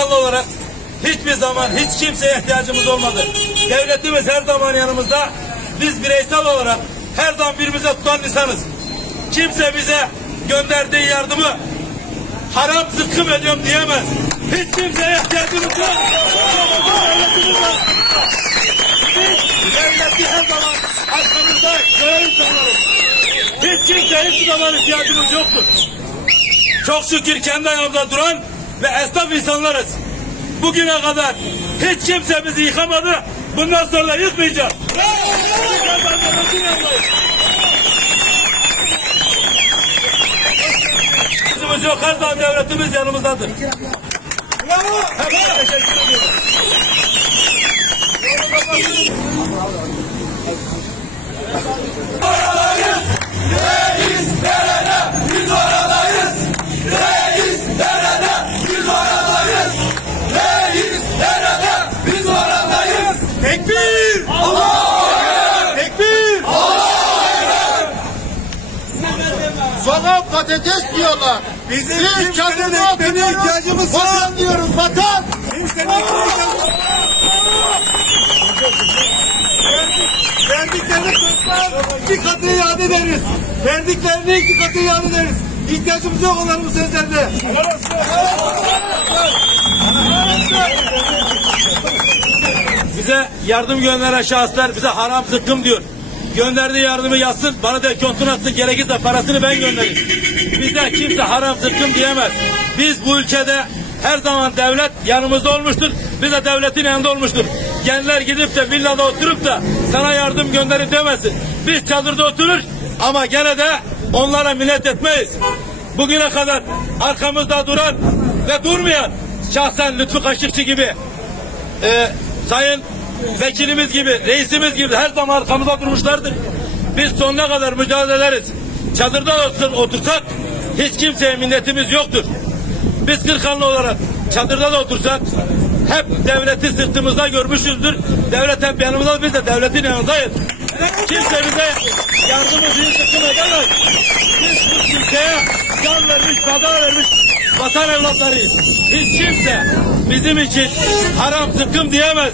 Doğal olarak hiçbir zaman hiç kimseye ihtiyacımız olmadı. Devletimiz her zaman yanımızda. Biz bireysel olarak her zaman birbirimize tutan insanız. Kimse bize gönderdiği yardımı haram zıkkım ediyorum diyemez. Hiç kimseye ihtiyacımız yok. Devletimiz var. Biz devleti her zaman arkamızda gören insanlarız. Hiç kimseye hiçbir zaman ihtiyacımız yoktur. Çok şükür kendi ayağımızda duran ve esnaf insanlarız. Bugüne kadar hiç kimse bizi yıkamadı. Bundan sonra yanındayız. Bizim yok her zaman devletimiz yanımızdadır. Bravo. Teşekkür ediyorum. Sana patates diyorlar. Bizim Biz kendimize ekmeğine ihtiyacımız yok. Vatan diyoruz vatan. Kimsenin ihtiyacımız Verdiklerini toplar, bir katı iade ederiz. Verdiklerini iki katı iade ederiz. İhtiyacımız yok onların bu sözlerine. Bize yardım gönderen şahıslar bize haram zıkkım diyor. Gönderdiği yardımı yazsın, bana da kontun atsın, gerekirse parasını ben göndereyim. Bize kimse haram zıkkım diyemez. Biz bu ülkede her zaman devlet yanımızda olmuştur. Biz de devletin yanında olmuştur. Gençler gidip de villada oturup da sana yardım gönderip demesin. Biz çadırda oturur ama gene de onlara minnet etmeyiz. Bugüne kadar arkamızda duran ve durmayan şahsen Lütfü Kaşıkçı gibi e, sayın vekilimiz gibi, reisimiz gibi her zaman arkamızda durmuşlardır. Biz sonuna kadar mücadele ederiz. Çadırda otur, otursak hiç kimseye minnetimiz yoktur. Biz Kırkanlı olarak çadırda da otursak hep devleti sırtımızda görmüşüzdür. Devlet hep yanımızda, biz de devletin yanındayız. Kimse bize yardımı büyük sıkım edemez. Biz bu ülkeye can vermiş, kadar vermiş vatan evlatlarıyız. Hiç kimse bizim için haram zıkkım diyemez.